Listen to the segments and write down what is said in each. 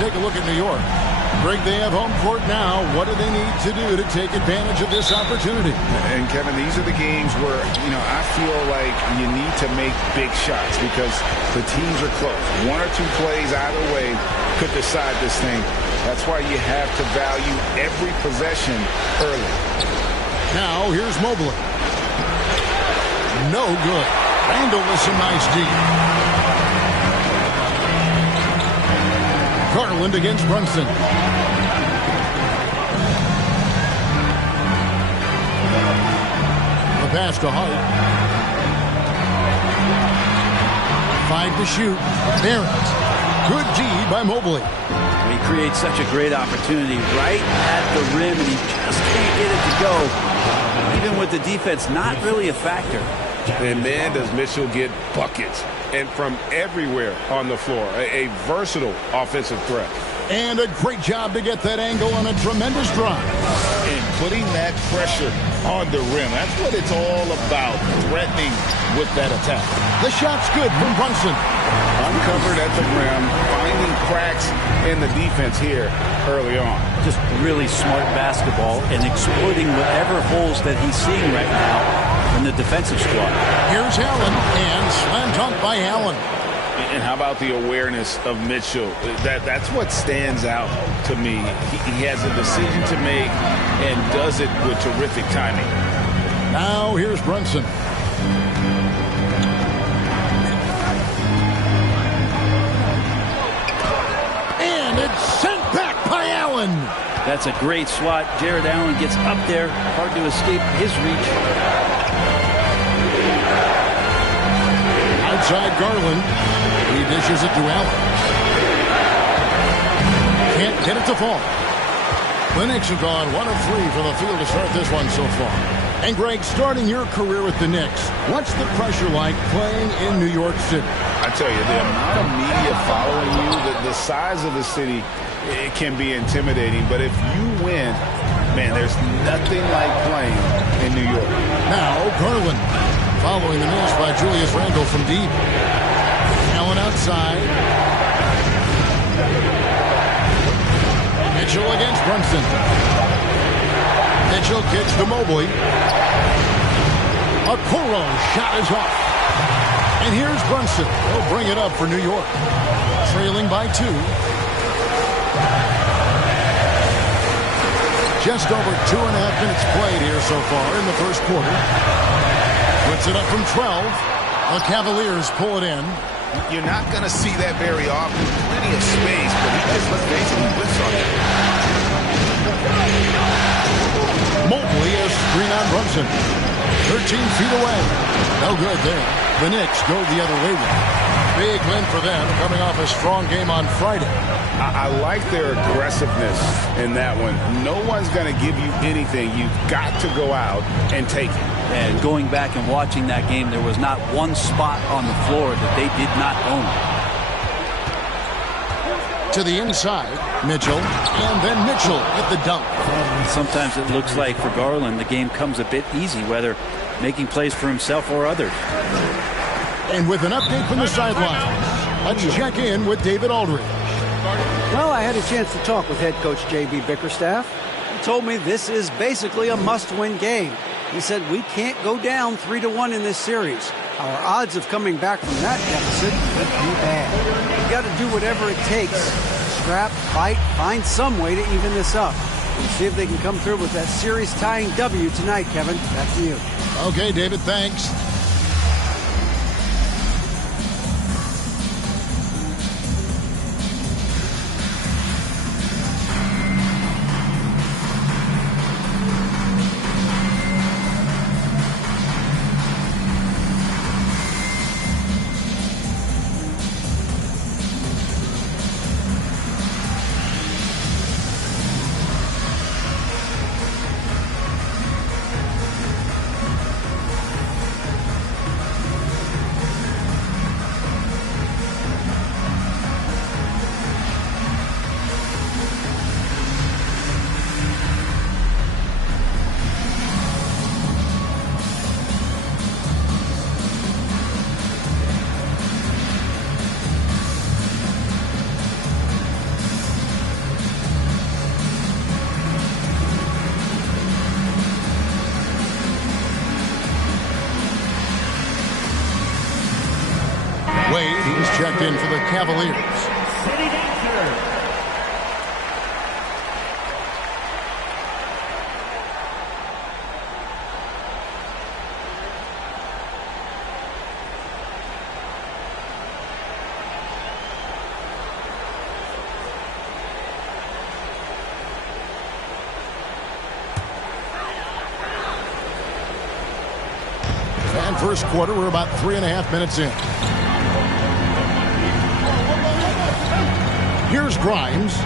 take a look at New York. Greg, they have home court now. What do they need to do to take advantage of this opportunity? And, Kevin, these are the games where, I feel like you need to make big shots because the teams are close. One or two plays either way could decide this thing. That's why you have to value every possession early. Now, here's Mobley. No good. Randall with some nice D. Garland against Brunson. The pass to Hart. 5 to shoot. Barrett. Good D by Mobley. He creates such a great opportunity right at the rim, and he just can't get it to go. Even with the defense, not really a factor. And man, does Mitchell get buckets. And from everywhere on the floor. A versatile offensive threat. And a great job to get that angle on a tremendous drive. And putting that pressure on the rim. That's what it's all about, threatening with that attack. The shot's good from Brunson. Uncovered at the rim, finding cracks in the defense here early on. Just really smart basketball and exploiting whatever holes that he's seeing right now in the defensive squad. Here's Allen, and slam dunk by Allen. And how about the awareness of Mitchell? That's what stands out to me. He has a decision to make and does it with terrific timing. Now here's Brunson. And it's sent back by Allen. That's a great swat. Jared Allen gets up there. Hard to escape his reach. Outside Garland. He dishes it to Allen. Can't get it to fall. The Knicks have gone 1 of 3 from the field to start this one so far. And Greg, starting your career with the Knicks, what's the pressure like playing in New York City? I tell you, the amount of media following you, the size of the city, it can be intimidating. But if you win, man, there's nothing like playing in New York. Now Garland following the miss by Julius Randle from deep. Allen outside. Mitchell against Brunson. Mitchell kicks to Mobley. Okoro shot is off. And here's Brunson. He'll bring it up for New York. Trailing by 2. Just over 2.5 minutes played here so far in the first quarter. Puts it up from 12. The Cavaliers pull it in. You're not going to see that very often. Plenty of space, but he just, let's face it, he whiffs on it. Mobley is screen on Brunson. 13 feet away. No good there. The Knicks go the other way with it. Big win for them, coming off a strong game on Friday. I like their aggressiveness in that one. No one's going to give you anything. You've got to go out and take it. And going back and watching that game, there was not one spot on the floor that they did not own. To the inside, Mitchell, and then Mitchell at the dunk. Sometimes it looks like for Garland, the game comes a bit easy, whether making plays for himself or others. And with an update from the sidelines, let's check in with David Aldridge. Well, I had a chance to talk with head coach J.B. Bickerstaff. He told me this is basically a must-win game. He said we can't go down 3-1 in this series. Our odds of coming back from that deficit would be bad. We've got to do whatever it takes. Scrap, fight, find some way to even this up. We'll see if they can come through with that series-tying W tonight, Kevin. Back to you. Okay, David, thanks. checked in for the Cavaliers. First quarter, we're about 3.5 minutes in. Here's Grimes.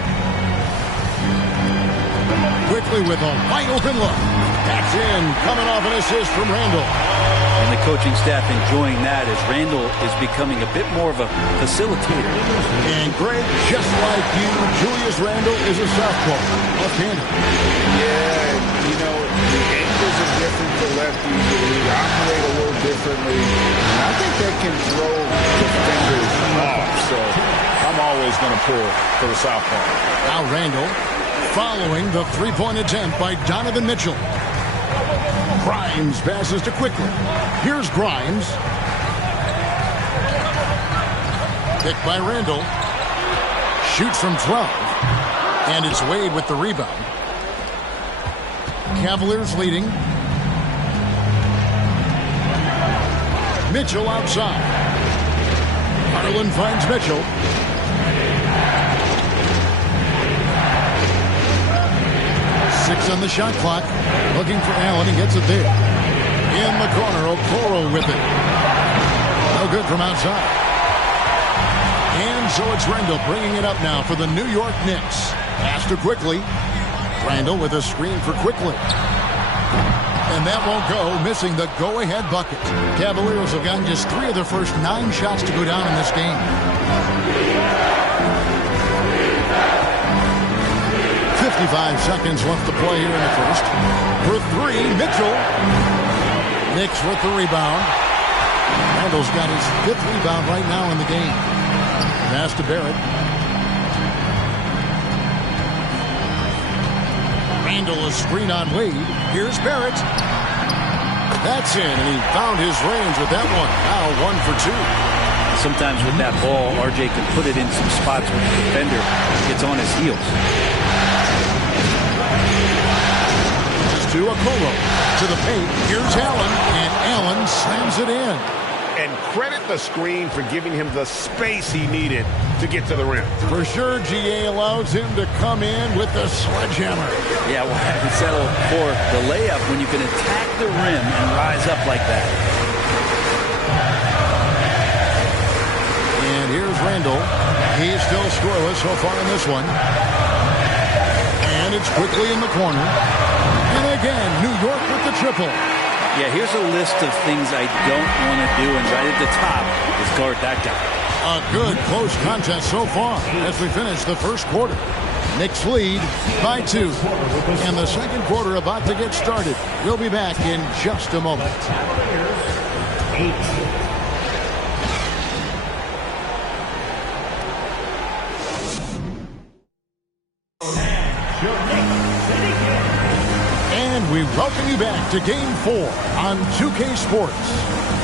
Quickly with a wide open look. That's in, coming off an assist from Randall. And the coaching staff enjoying that as Randall is becoming a bit more of a facilitator. And Greg, just like you, Julius Randall is a southpaw, left-handed. Yeah, you know, the angles are different for lefties. They operate a little differently. I think they can throw defenders off, so I'm always going to pull for the southpaw. Now Randall following the three-point attempt by Donovan Mitchell. Grimes passes to Quickly. Here's Grimes. Picked by Randall. Shoots from 12. And it's Wade with the rebound. Cavaliers leading. Mitchell outside. Harlan finds Mitchell. Six on the shot clock. Looking for Allen. He gets it there. In the corner, Okoro with it. No good from outside. And so it's Randall bringing it up now for the New York Knicks. Pass to Quickly. Randall with a screen for Quickly. And that won't go, missing the go-ahead bucket. Cavaliers have gotten just 3 of their first 9 shots to go down in this game. 55 seconds left to play here in the first. For 3, Mitchell. Knicks with the rebound. Randall's got his 5th rebound right now in the game. Pass to Barrett. Randall a screen on Wade. Here's Barrett. That's in, and he found his range with that one. Now 1 for 2. Sometimes with that ball, RJ can put it in some spots where the defender gets on his heels. To Okoro. To the paint. Here's Allen. And Allen slams it in. And credit the screen for giving him the space he needed to get to the rim. For sure, GA allows him to come in with the sledgehammer. Yeah, we'll have to settle for the layup when you can attack the rim and rise up like that. And here's Randall. He's still scoreless so far in this one. And it's Quickly in the corner. And again, New York with the triple. Yeah, here's a list of things I don't want to do, and right at the top is guard that guy. A good close contest so far as we finish the first quarter. Knicks lead by 2. And the second quarter about to get started. We'll be back in just a moment. And we welcome you back to Game 4 on 2K Sports.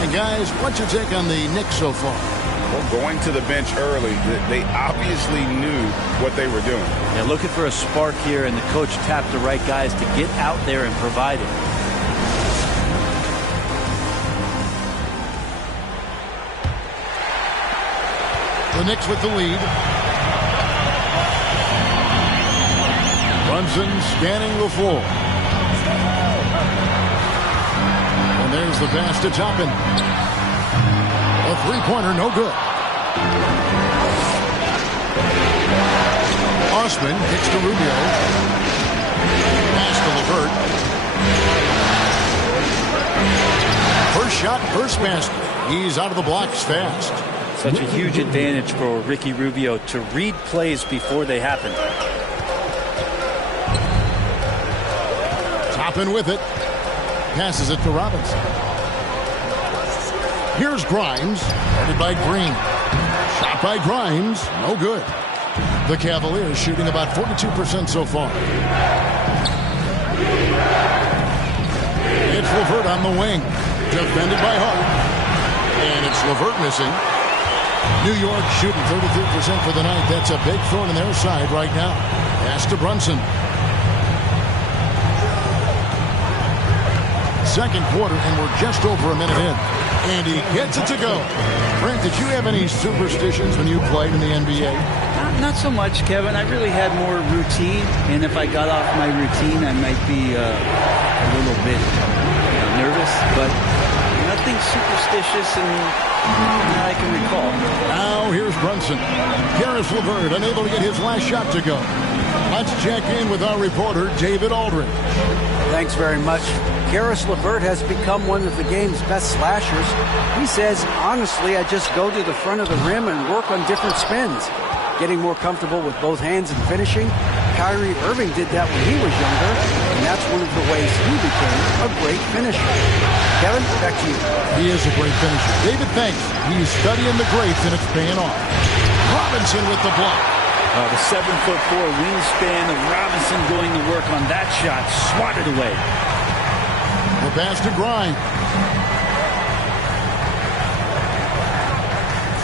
And guys, what's your take on the Knicks so far? Well, going to the bench early, they obviously knew what they were doing. Yeah, looking for a spark here, and the coach tapped the right guys to get out there and provide it. The Knicks with the lead. Brunson scanning the floor. And there's the pass to Toppin. A three-pointer, no good. Osman kicks to Rubio. Pass to LeVert. First shot, first basket. He's out of the blocks fast. Such a huge advantage for Ricky Rubio to read plays before they happen. Toppin with it. Passes it to Robinson. Here's Grimes. Guarded by Green. Shot by Grimes. No good. The Cavaliers shooting about 42% so far. It's LeVert on the wing. Defended by Hart. And it's LeVert missing. New York shooting 33% for the night. That's a big thorn in their side right now. Pass to Brunson. Second quarter, and we're just over a minute in. And he gets it to go. Brent, did you have any superstitions when you played in the NBA? Not so much, Kevin. I really had more routine, and if I got off my routine, I might be a little bit nervous, but nothing superstitious that I can recall. Now here's Brunson. Caris LeVert unable to get his last shot to go. Let's check in with our reporter, David Aldridge. Thanks very much. Caris LeVert has become one of the game's best slashers. He says, honestly, I just go to the front of the rim and work on different spins. Getting more comfortable with both hands and finishing. Kyrie Irving did that when he was younger, and that's one of the ways he became a great finisher. Kevin, back to you. He is a great finisher. David, thanks. He's studying the greats, and it's paying off. Robinson with the block. The 7'4" wingspan of Robinson going to work on that shot. Swatted away. The pass to Grimes.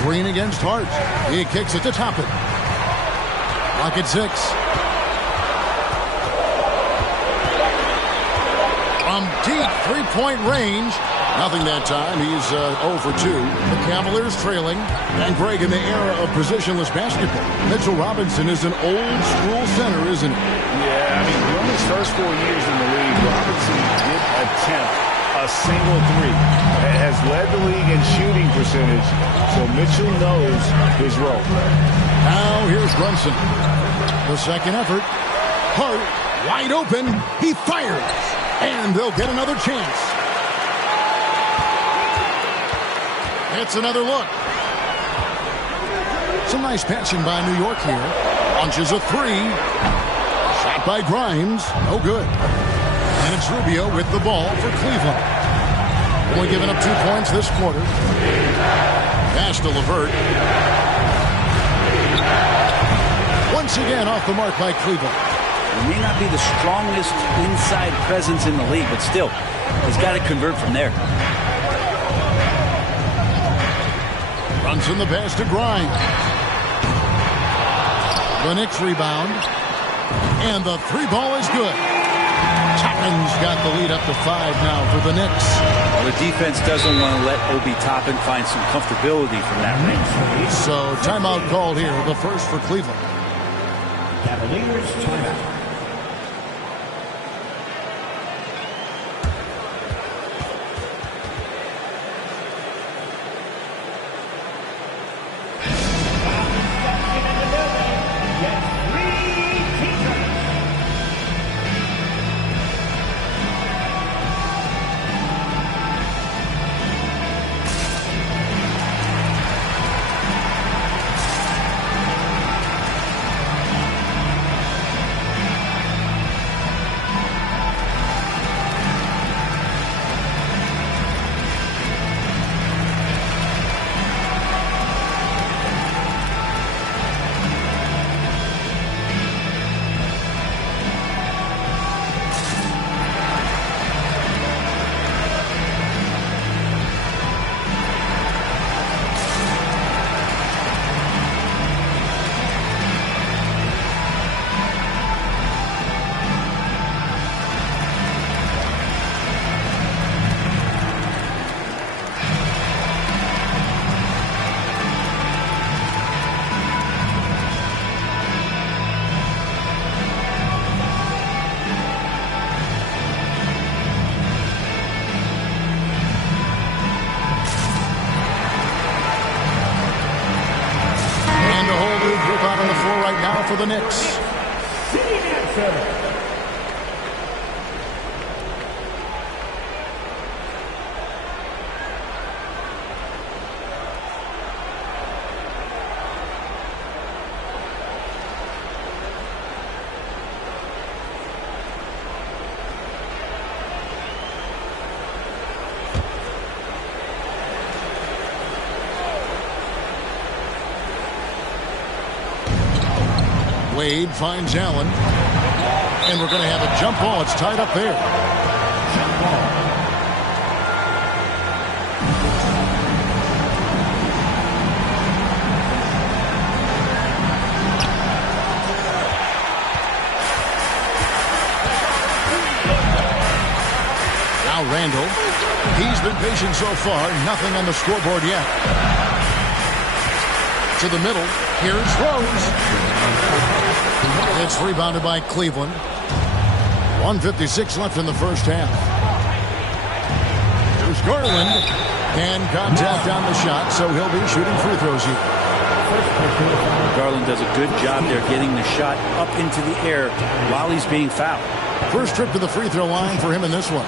Green against Hart. He kicks it to Toppin. Lock at 6. From deep three-point range. Nothing that time. He's 0 for 2. The Cavaliers trailing. And Greg, in the era of positionless basketball, Mitchell Robinson is an old-school center, isn't he? Yeah, I mean, during his first 4 years in the league, Robinson did attempt a single three. It has led the league in shooting percentage, so Mitchell knows his role. Now here's Brunson. The second effort. Hart, wide open. He fires. And they'll get another chance. It's another look. Some nice passing by New York here. Launches a three. Shot by Grimes. No good. And it's Rubio with the ball for Cleveland. Only giving up 2 points this quarter. Pass to LeVert. Once again off the mark by Cleveland. He may not be the strongest inside presence in the league, but still, he's got to convert from there. Brunson the pass to Grimes. The Knicks rebound. And the three ball is good. Toppin's got the lead up to 5 now for the Knicks. Well, the defense doesn't want to let Obi Toppin find some comfortability from that range. So timeout called here, the first for Cleveland. Cavaliers timeout. For the Knicks. Wade finds Allen. And we're going to have a jump ball. It's tied up there. Jump ball. Randall. He's been patient so far. Nothing on the scoreboard yet. To the middle. Here's Rose. It's rebounded by Cleveland. 1:56 left in the first half. Here's Garland. And contact on the shot, so he'll be shooting free throws here. Garland does a good job there getting the shot up into the air while he's being fouled. First trip to the free throw line for him in this one.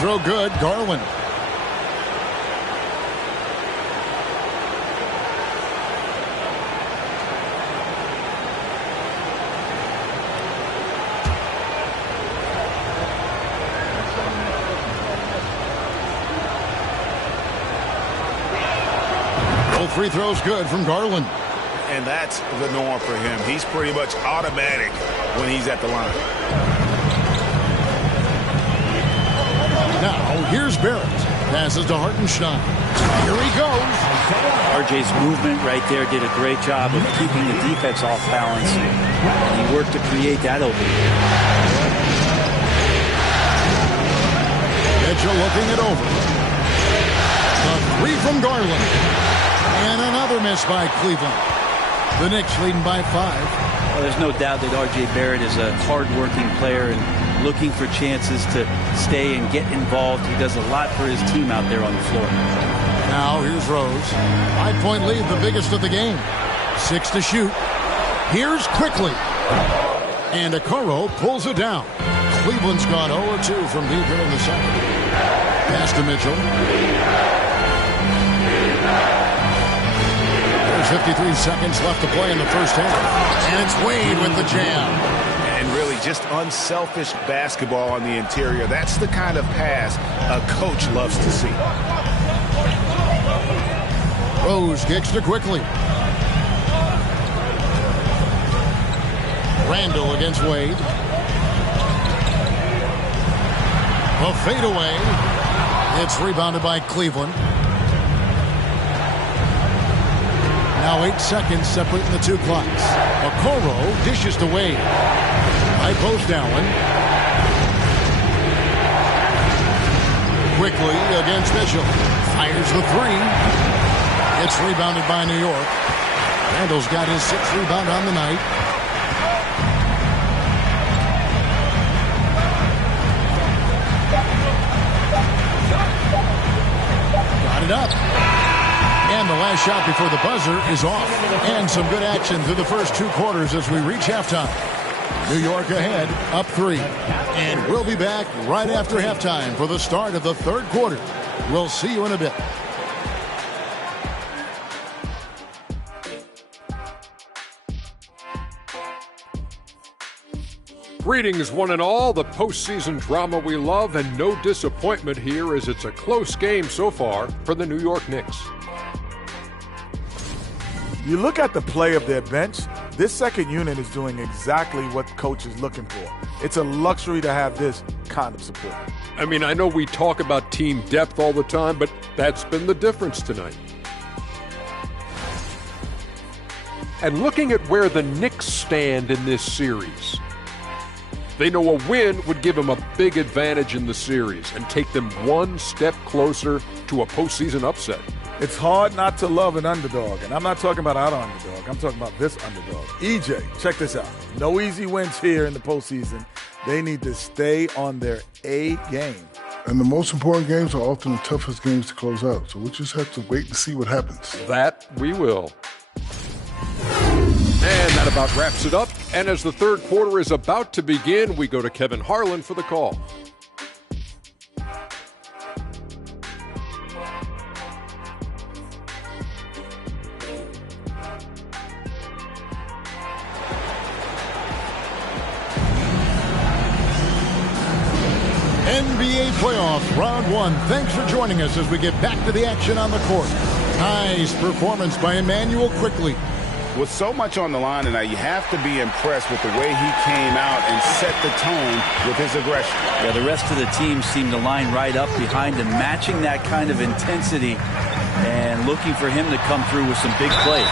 Throw good, Garland. Both free throws good from Garland. And that's the norm for him. He's pretty much automatic when he's at the line. Now, here's Barrett. Passes to Hartenstein. Here he goes. RJ's movement right there did a great job of keeping the defense off balance. And he worked to create that opening. Mitchell looking it over. The three from Garland. And another miss by Cleveland. The Knicks leading by 5. Well, there's no doubt that R.J. Barrett is a hard-working player and looking for chances to stay and get involved. He does a lot for his team out there on the floor. Now here's Rose. 5-point lead, the biggest of the game. 6 to shoot. Here's Quickly. And Okoro pulls it down. Cleveland's gone 0-2 from deep here in the second. Pass to Mitchell. There's 53 seconds left to play in the first half. And it's Wade with the jam. And really just unselfish basketball on the interior. That's the kind of pass a coach loves to see. Rose kicks to Quickly. Randall against Wade. A fadeaway. It's rebounded by Cleveland. Now 8 seconds separating the two clocks. Okoro dishes to Wade. High post Allen. Quickly against Mitchell. Fires the three. It's rebounded by New York. Randall's got his 6th rebound on the night. Got it up. And the last shot before the buzzer is off. And some good action through the first 2 quarters as we reach halftime. New York ahead, up 3. And we'll be back right after halftime for the start of the 3rd quarter. We'll see you in a bit. Greetings, one and all. The postseason drama we love, and no disappointment here as it's a close game so far for the New York Knicks. You look at the play of their bench, this second unit is doing exactly what the coach is looking for. It's a luxury to have this kind of support. I mean, I know we talk about team depth all the time, but that's been the difference tonight. And looking at where the Knicks stand in this series, they know a win would give them a big advantage in the series and take them one step closer to a postseason upset. It's hard not to love an underdog, and I'm not talking about our underdog. I'm talking about this underdog. EJ, check this out. No easy wins here in the postseason. They need to stay on their A game. And the most important games are often the toughest games to close out, so we just have to wait and see what happens. That we will. And that about wraps it up. And as the 3rd quarter is about to begin, we go to Kevin Harlan for the call. NBA playoffs, round 1. Thanks for joining us as we get back to the action on the court. Nice performance by Emmanuel Quickly. With so much on the line tonight, you have to be impressed with the way he came out and set the tone with his aggression. Yeah, the rest of the team seemed to line right up behind him, matching that kind of intensity and looking for him to come through with some big plays.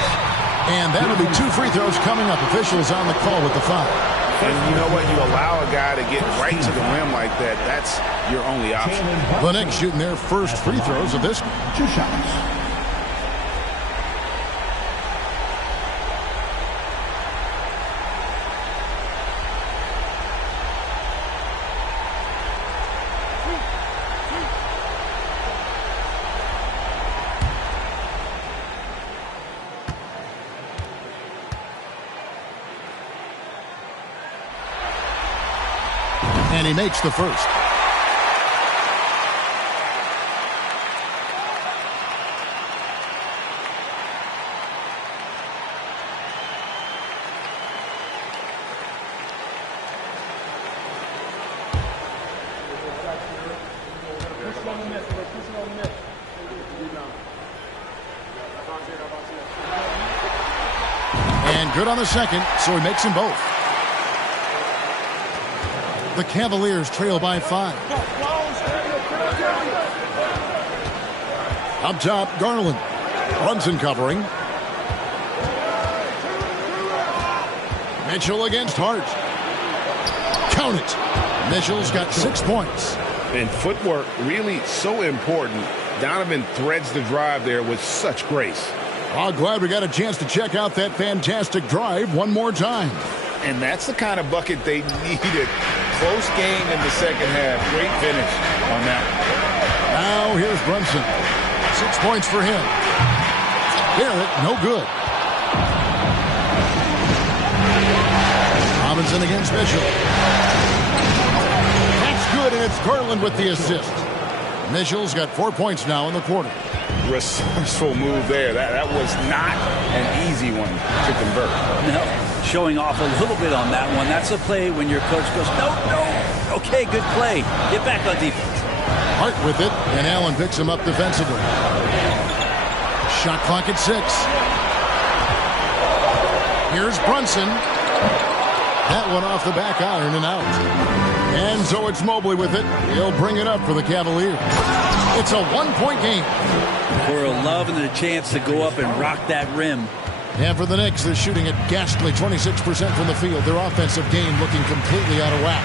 And that'll be 2 free throws coming up. Officials on the call with the foul. And you know what? You allow a guy to get right to the rim like that, that's your only option. The Knicks shooting their first free throws of this game. 2 shots. And he makes the first. And good on the second, so he makes them both. The Cavaliers trail by 5. Up top, Garland. Brunson covering. Mitchell against Hart. Count it. Mitchell's got 6 points. And footwork really so important. Donovan threads the drive there with such grace. Oh, glad we got a chance to check out that fantastic drive one more time. And that's the kind of bucket they needed. Close game in the second half. Great finish on that one. Now here's Brunson. 6 points for him. Barrett, no good. Robinson against Mitchell. That's good, and it's Garland with the assist. Mitchell's got 4 points now in the quarter. Resourceful move there. That was not an easy one to convert. No, showing off a little bit on that one. That's a play when your coach goes, no. Okay, good play. Get back on defense. Hart with it, and Allen picks him up defensively. Shot clock at 6. Here's Brunson. That one off the back iron and out. And so it's Mobley with it. He'll bring it up for the Cavaliers. It's a 1-point game. We're loving the chance to go up and rock that rim. And for the Knicks, they're shooting at ghastly 26% from the field. Their offensive game looking completely out of whack.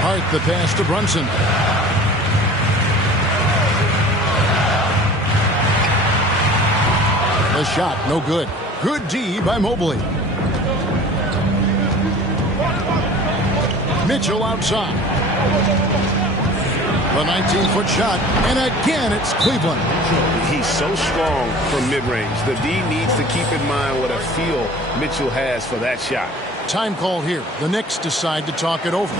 Hart, the pass to Brunson. The shot, no good. Good D by Mobley. Mitchell outside. The 19-foot shot, and again it's Cleveland. He's so strong from mid-range. The D needs to keep in mind what a feel Mitchell has for that shot. Time call here. The Knicks decide to talk it over.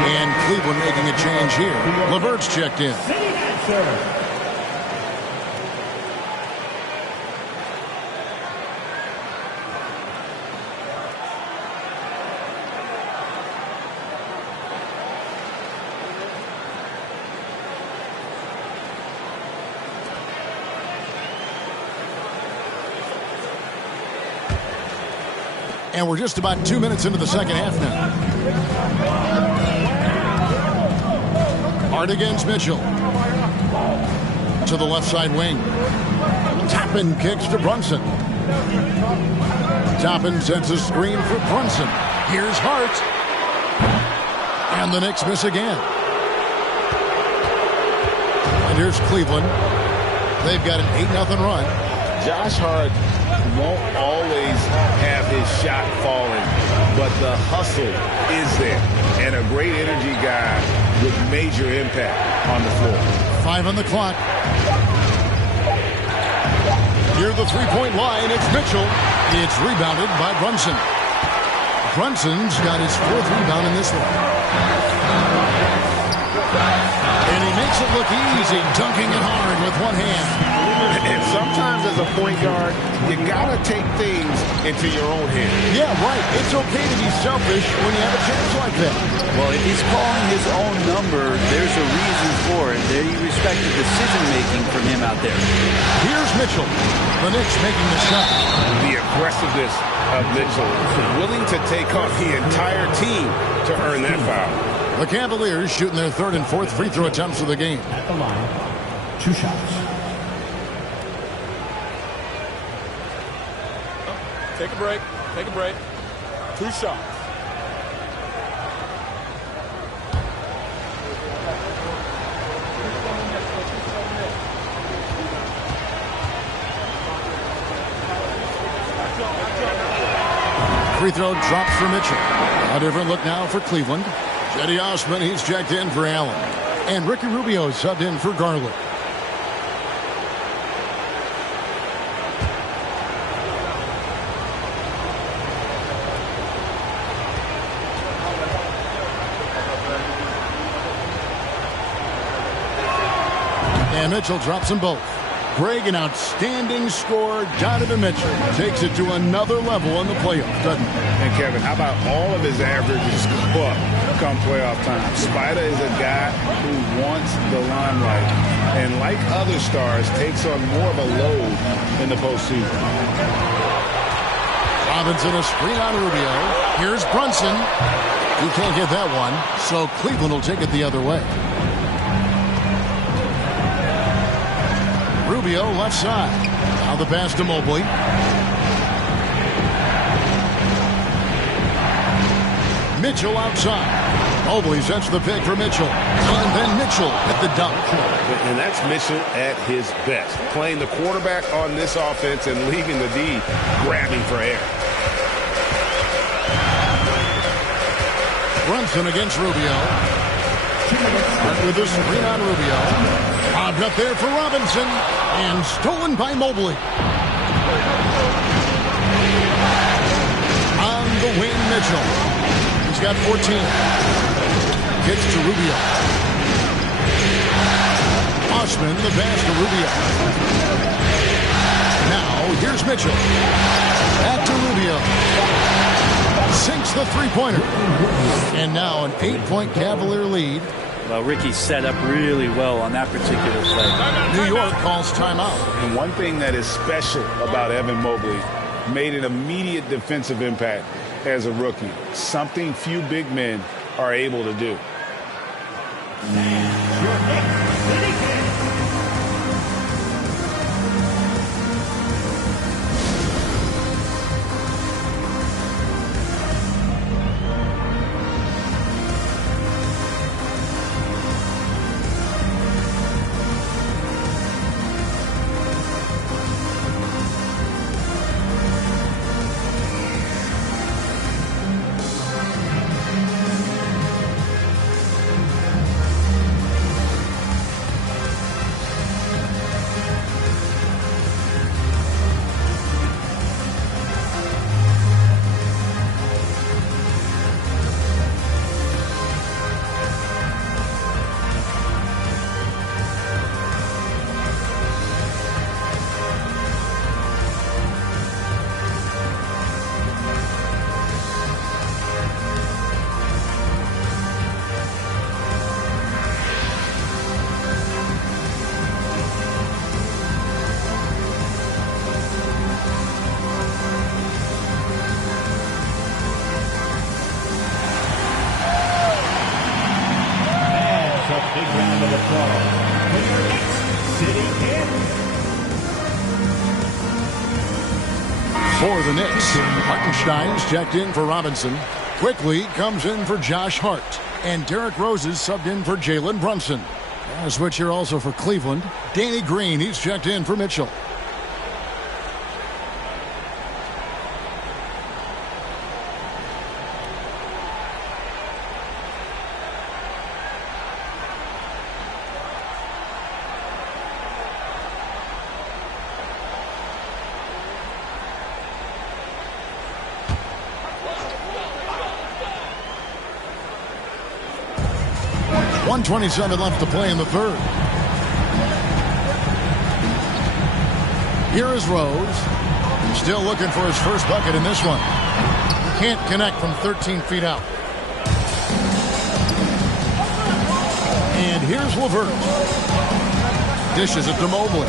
And Cleveland making a change here. LeVert's checked in. And we're just about 2 minutes into the second half now. Hart against Mitchell. To the left side wing. Toppin kicks to Brunson. Toppin sends a screen for Brunson. Here's Hart. And the Knicks miss again. And here's Cleveland. They've got an 8-0 run. Josh Hart won't always have his shot falling, but the hustle is there. And a great energy guy with major impact on the floor. 5 on the clock. Near the three-point line, it's Mitchell. It's rebounded by Brunson. Brunson's got his 4th rebound in this one. And he makes it look easy, dunking it hard with one hand. And sometimes as a point guard, you got to take things into your own hands. Yeah, right. It's okay to be selfish when you have a chance like that. Well, if he's calling his own number, there's a reason for it. They respect the decision-making from him out there. Here's Mitchell. The Knicks making the shot. The aggressiveness of Mitchell, willing to take on the entire team to earn that foul. The Cavaliers shooting their 3rd and 4th free throw attempts of the game. At the line, 2 shots. Take a break. Take a break. 2 shots. Free throw drops for Mitchell. A different look now for Cleveland. Cedi Osman, he's checked in for Allen. And Ricky Rubio subbed in for Garland. And Mitchell drops them both. Greg, an outstanding score. Donovan Mitchell takes it to another level in the playoffs, doesn't he? And Kevin, how about all of his averages come playoff time? Spider is a guy who wants the limelight, and like other stars, takes on more of a load in the postseason. Robinson, a screen on Rubio. Here's Brunson. He can't get that one, so Cleveland will take it the other way. Rubio left side. Now the pass to Mobley. Mitchell outside. Mobley sets the pick for Mitchell. And then Mitchell at the dunk. And that's Mitchell at his best. Playing the quarterback on this offense and leaving the D grabbing for air. Brunson against Rubio. With a screen on Rubio. Lobbed up there for Robinson. And stolen by Mobley. On the wing, Mitchell. He's got 14. Gets to Rubio. Osman, the pass to Rubio. Now, here's Mitchell. Back to Rubio. Sinks the three-pointer. And now an 8-point Cavalier lead. Well, Ricky set up really well on that particular play. New York calls timeout. And one thing that is special about Evan Mobley, made an immediate defensive impact as a rookie. Something few big men are able to do. the Knicks. Hartenstein's checked in for Robinson. Quickly comes in for Josh Hart. And Derrick Rose is subbed in for Jalen Brunson. A switch here also for Cleveland. Danny Green, he's checked in for Mitchell. .127 left to play in the third. Here is Rose. Still looking for his first bucket in this one. Can't connect from 13 feet out. And here's LeVert. Dishes it to Mobley.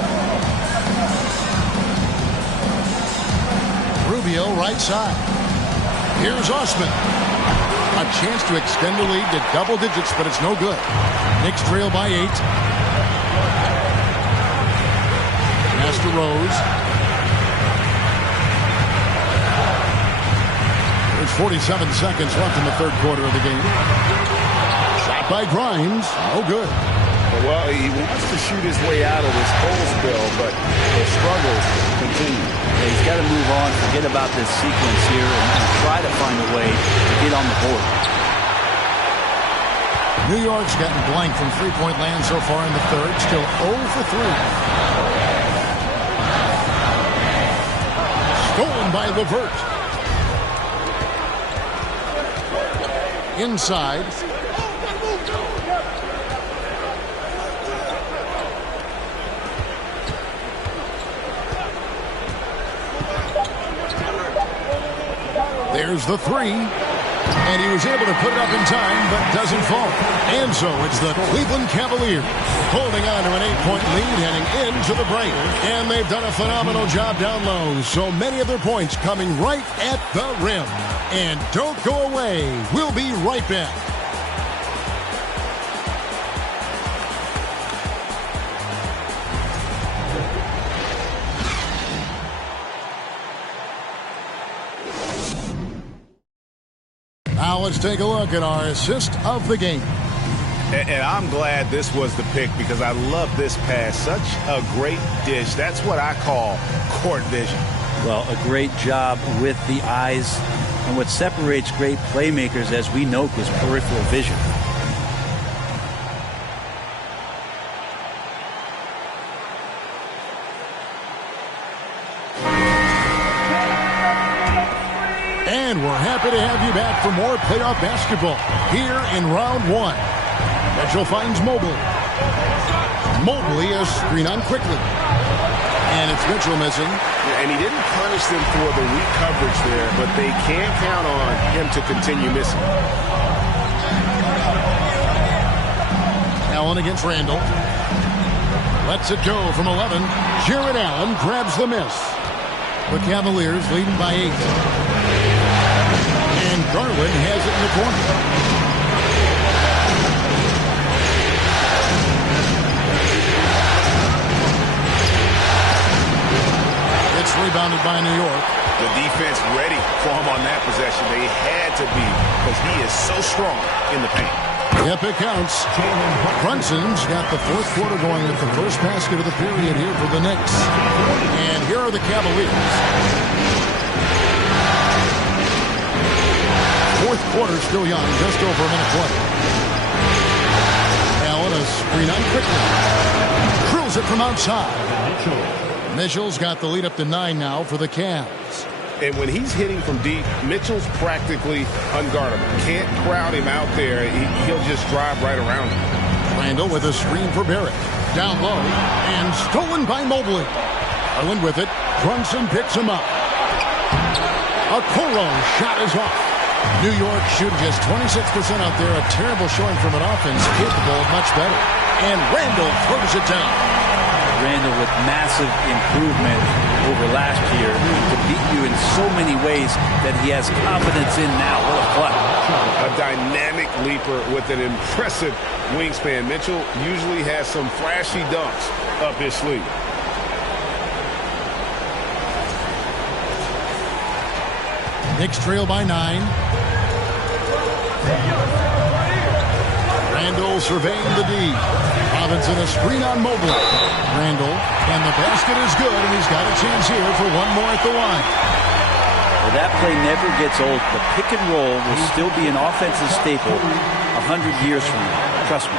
Rubio right side. Here's Osman. A chance to extend the lead to double digits, but it's no good. Knicks trail by 8. Pass to Rose. There's 47 seconds left in the third quarter of the game. Shot by Grimes. No good. Well, he wants to shoot his way out of this cold spell, but the struggles continue. Yeah, he's got to move on, forget about this sequence here, and try to find a way to get on the board. New York's gotten blank from three-point land so far in the third. Still 0 for 3. Stolen by LeVert. Inside. There's the three. And he was able to put it up in time, but doesn't fall. And so it's the Cleveland Cavaliers holding on to an 8-point lead heading into the break. And they've done a phenomenal job down low. So many of their points coming right at the rim. And don't go away. We'll be right back. Now let's take a look at our assist of the game. And I'm glad this was the pick because I love this pass. Such a great dish. That's what I call court vision. Well, a great job with the eyes. And what separates great playmakers, as we know, is peripheral vision. And we're happy to have you back for more playoff basketball here in round 1. Mitchell finds Mobley. Mobley is screen on quickly. And it's Mitchell missing. And he didn't punish them for the weak coverage there, but they can't count on him to continue missing. Allen against Randall. Lets it go from 11. Jared Allen grabs the miss. The Cavaliers leading by 8. And Garland has it in the corner. It's rebounded by New York. The defense ready for him on that possession. They had to be because he is so strong in the paint. Yep, it counts. Brunson's got the fourth quarter going with the first basket of the period here for the Knicks. And here are the Cavaliers. Fourth quarter still young, just over a minute play. Allen a screen on quickly. Drills it from outside. Mitchell's got the lead up to 9 now for the Cavs. And when he's hitting from deep, Mitchell's practically unguardable. Can't crowd him out there. He'll just drive right around him. Randall with a screen for Barrett. Down low and stolen by Mobley. Garland with it. Brunson picks him up. Okoro shot is off. New York shooting just 26% out there. A terrible showing from an offense capable of much better. And Randall throws it down. Randall with massive improvement over last year. He could beat you in so many ways that he has confidence in now. What a play. A dynamic leaper with an impressive wingspan. Mitchell usually has some flashy dunks up his sleeve. Knicks trail by 9. Randall surveying the D. Robinson a screen on Mobley. Randall, and the basket is good, and he's got a chance here for one more at the line. Well, that play never gets old. The pick and roll will still be an offensive staple 100 years from now. Trust me.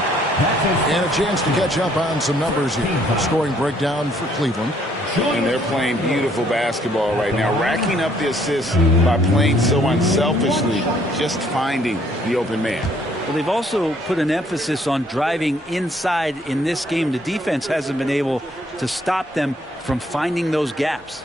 And a chance to catch up on some numbers here. Scoring breakdown for Cleveland. And they're playing beautiful basketball right now, racking up the assists by playing so unselfishly, just finding the open man. Well, they've also put an emphasis on driving inside in this game. The defense hasn't been able to stop them from finding those gaps.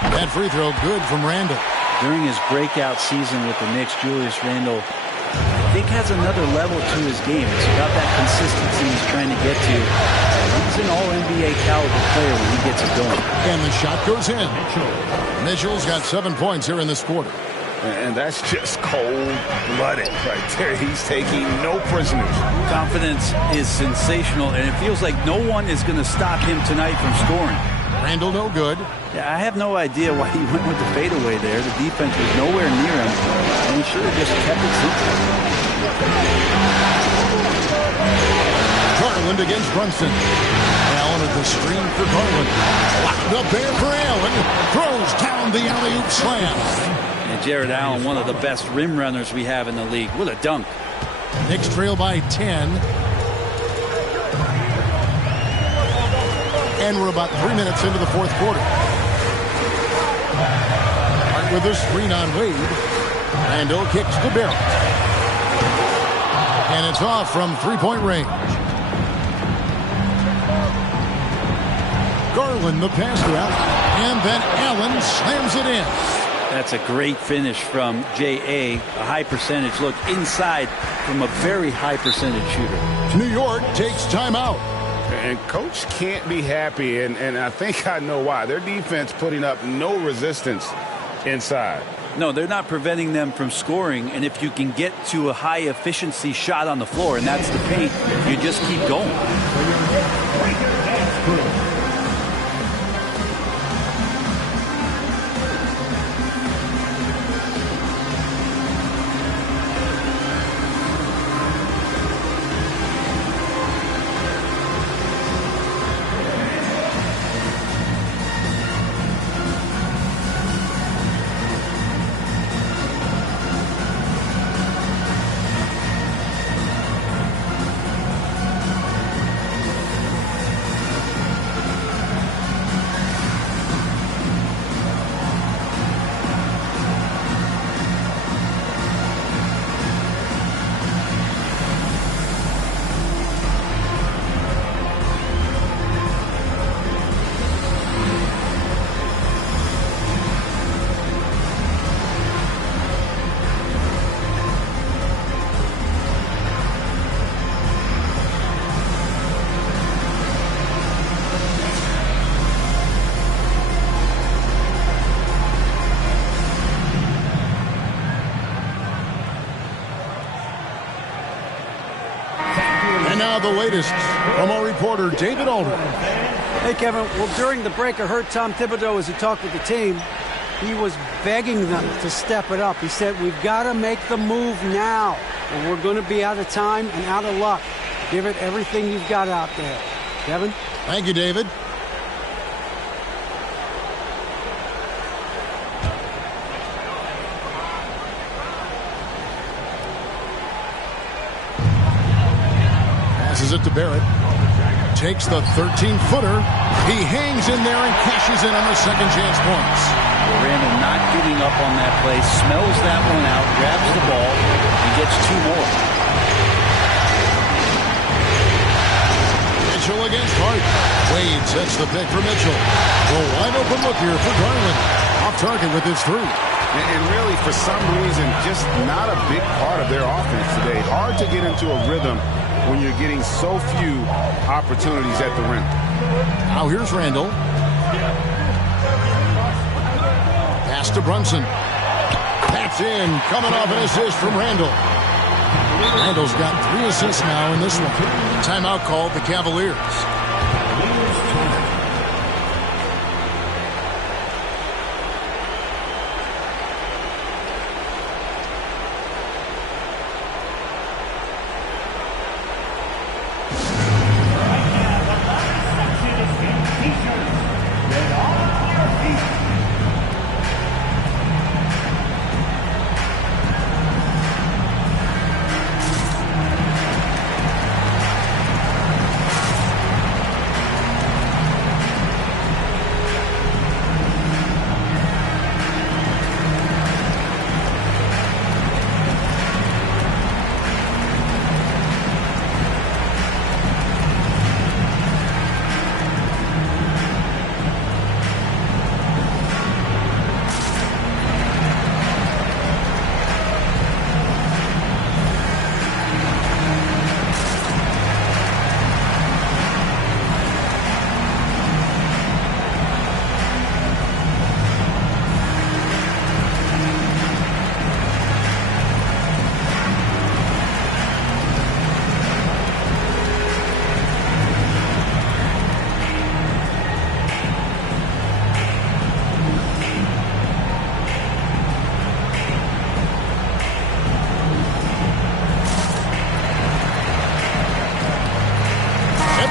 That free throw good from Randall. During his breakout season with the Knicks, Julius Randle, I think, has another level to his game. It's about that consistency he's trying to get to. He's an all-NBA caliber player when he gets it going. And the shot goes in. Mitchell's got 7 points here in this quarter. And that's just cold-blooded right there. He's taking no prisoners. Confidence is sensational, and it feels like no one is going to stop him tonight from scoring. Randall no good. Yeah, I have no idea why he went with the fadeaway there. The defense was nowhere near him, and he should have just kept it simple. Garland against Brunson. Allen at the screen for Garland. Locked up there for Allen. Throws down the alley-oop slam. And Jared Allen, one of the best rim runners we have in the league. What a dunk. Knicks trail by 10. And we're about 3 minutes into the fourth quarter. Hart with a screen on Wade. Randall kicks to Barrett. And it's off from three-point range. Garland the pass to Allen. And then Allen slams it in. That's a great finish from J.A. A high percentage look inside from a very high percentage shooter. New York takes timeout. And Coach can't be happy, and I think I know why. Their defense putting up no resistance inside. No, they're not preventing them from scoring, and if you can get to a high-efficiency shot on the floor, and that's the paint, you just keep going. The latest from our reporter, David Aldridge. Hey, Kevin. Well, during the break, I heard Tom Thibodeau, as he talked with the team, he was begging them to step it up. He said, we've got to make the move now, or we're going to be out of time and out of luck. Give it everything you've got out there. Kevin? Thank you, David. Passes it to Barrett. Takes the 13-footer. He hangs in there and cashes in on the second chance points. Randall not giving up on that play. Smells that one out. Grabs the ball. And gets two more. Mitchell against Hart. Wade sets the pick for Mitchell. A wide open look here for Garland. Off target with his three. And really, for some reason, just not a big part of their offense today. Hard to get into a rhythm when you're getting so few opportunities at the rim. Now here's Randall. Pass to Brunson. That's in. Coming off an assist from Randall. Randall's got 3 assists now in this one. Timeout called the Cavaliers.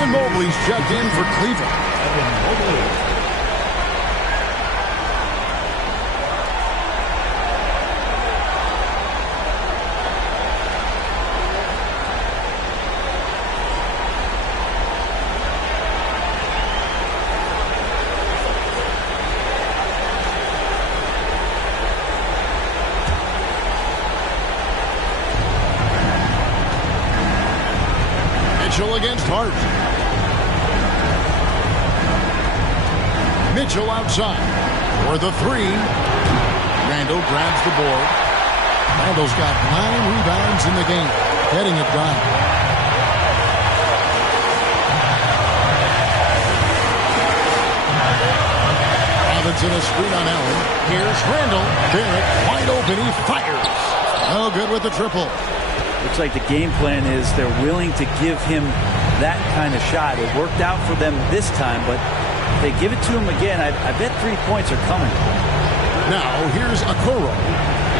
Evan Mobley's checked in for Cleveland. Evan Mobley. Mitchell against Hart. Mitchell outside for the three. Randall grabs the board. Randall's got 9 rebounds in the game, getting it done. Robinson a screen on Allen. Here's Randall. Barrett wide open. He fires. No good with the triple. Looks like the game plan is they're willing to give him that kind of shot. It worked out for them this time, but if they give it to him again, I bet 3 points are coming. Now, here's Okoro.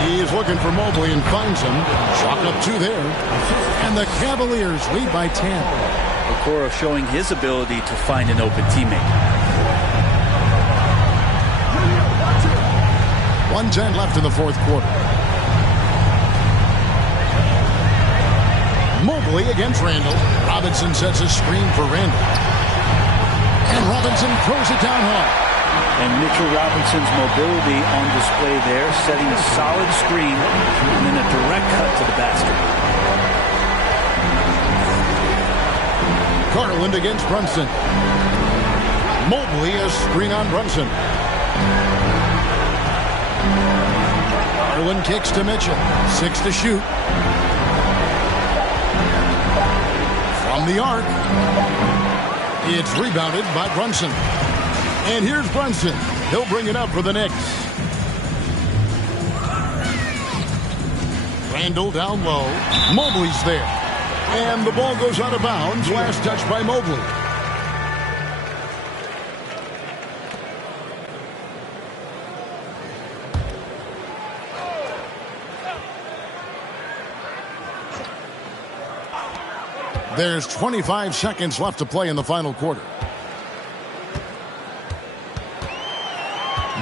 He is looking for Mobley and finds him. Shot up 2 there. And the Cavaliers lead by 10. Okoro showing his ability to find an open teammate. 1:10 left in the fourth quarter. Mobley against Randall. Robinson sets a screen for Randall. And Robinson throws it down hard. And Mitchell Robinson's mobility on display there, setting a solid screen and then a direct cut to the basket. Garland against Brunson. Mobley a screen on Brunson. Garland kicks to Mitchell. 6 to shoot. From the arc. It's rebounded by Brunson. And here's Brunson. He'll bring it up for the Knicks. Randall down low. Mobley's there. And the ball goes out of bounds. Last touch by Mobley. There's 25 seconds left to play in the final quarter.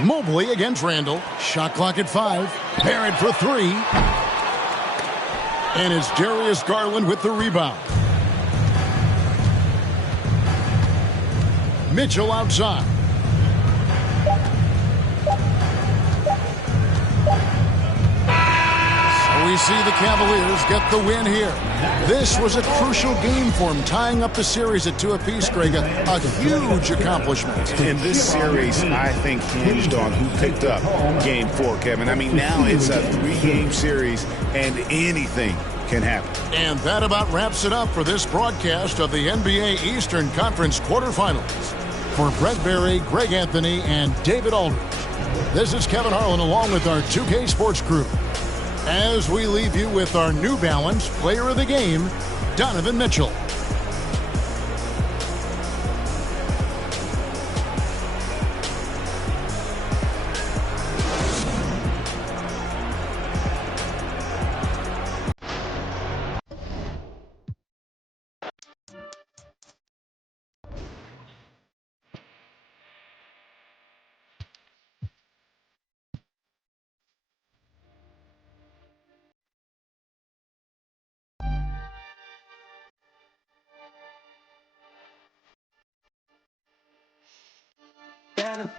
Mobley against Randall. Shot clock at 5. Barrett for 3. And it's Darius Garland with the rebound. Mitchell outside. So we see the Cavaliers get the win here. This was a crucial game for them, tying up the series at 2 apiece, Greg. A huge accomplishment. And this series, I think, hinged on who picked up Game 4, Kevin. I mean, now it's a 3-game series, and anything can happen. And that about wraps it up for this broadcast of the NBA Eastern Conference quarterfinals. For Brett Berry, Greg Anthony, and David Aldridge, this is Kevin Harlan along with our 2K Sports crew, as we leave you with our New Balance Player of the Game, Donovan Mitchell.